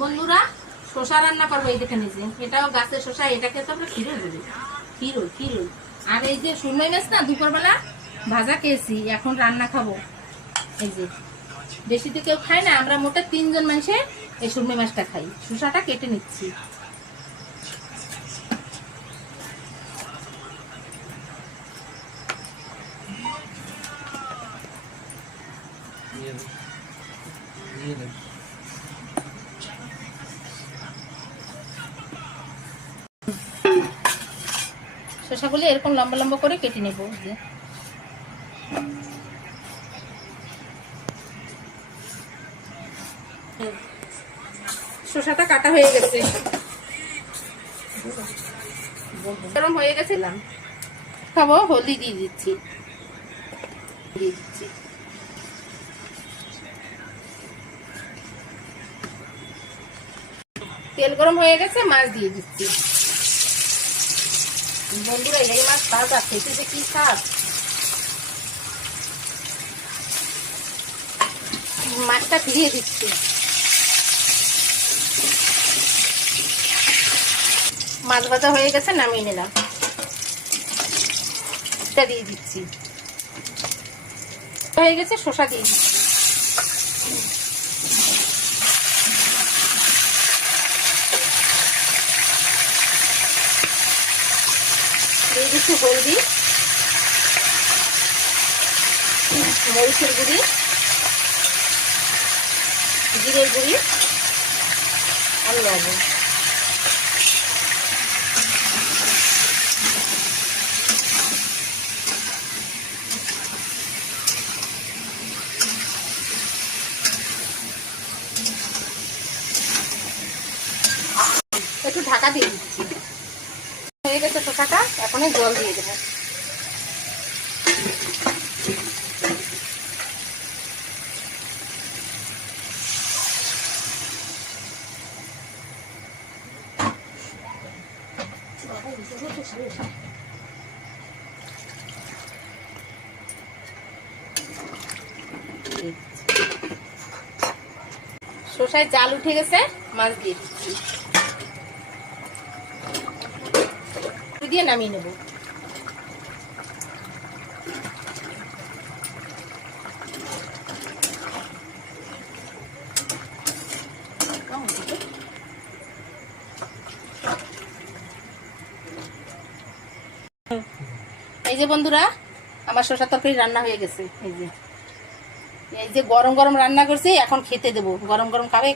বন্ধুরা শসা রান্না করবো, এই দেখে নিজে এটাও গাছের শসা, এটাকে তো আমরা খিরোই বলি, খিরোই। আর এই যে সুরমাই মাছ না দুপুরবেলা ভাজা খেয়েছি, এখন রান্না খাবো। এই যে বেশি তো কেউ খায় না, আমরা মোটে 3 জন মানুষে এই সুরমাই মাছটা খাই। শসাটা কেটে নিচ্ছি। শসাগুলো এরকম লম্বা লম্বা করে কেটে নেব। শসাটা কাটা হয়ে গেছে, গরম হয়ে গেছিলাম। খাবো, হলদি দিয়ে দিচ্ছি। তেল গরম হয়ে গেছে, মাছ দিয়ে দিচ্ছি। বন্ধুরা এই মাছ ভাজা খেতে যে কি স্বাদ, মাছটা ফিরিয়ে দিচ্ছি। মাছ ভাজা হয়ে গেছে, নামিয়ে নিলাম। এটা দিয়ে দিচ্ছি, হয়ে গেছে। শসা দিয়ে দিচ্ছি, দিয়ে দিচ্ছি হলদি, মরিচের গুঁড়ি, জিরের গুঁড়ি আর লবণ। একটু ঢাকা দিয়ে দিচ্ছি। হয়ে গেছে শসাটা, এখন জল দিয়ে দেবো। শসায় জাল উঠে গেছে, মাছ দিয়ে দিচ্ছি, দিয়ে নামিয়ে নেব। এই যে বন্ধুরা আমার শসা তরকারি রান্না হয়ে গেছে। এই যে গরম গরম রান্না করছি, এখন খেতে দেবো। গরম গরম খাবে।